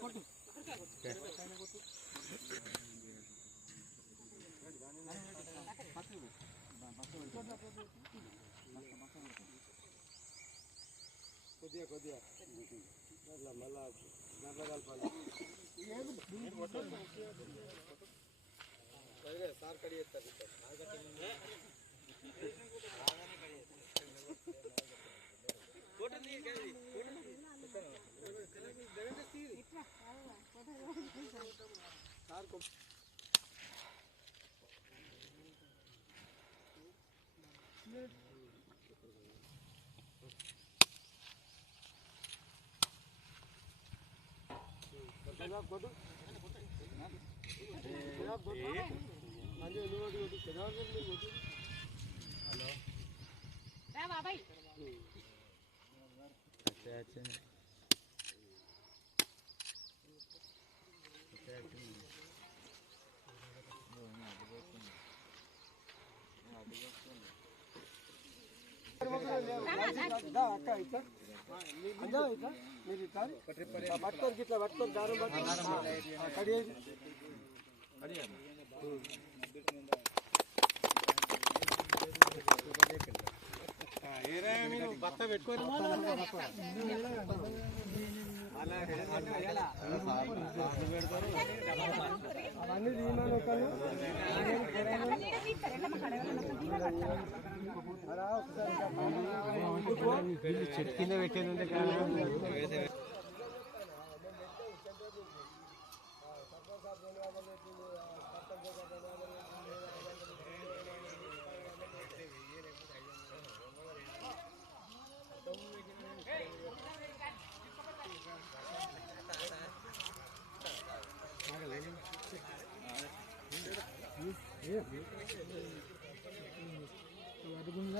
కొట్టు కొద్దిగా కొద్దిగా మళ్ళా మళ్ళా దాంట్లో కలపాలి సరే సార్ కడి చేస్తారు అక్క ఇట్లా అంజా ఇట్లా మీరు ఇట్లా పట్టుకోరు ఇట్లా పట్టుకోరు దారం పట్టుకోరు పెట్టుకోరు అవన్నీ ఒకళ్ళు చెట్టు కింద పెట్టేది Yeah. Ada bunga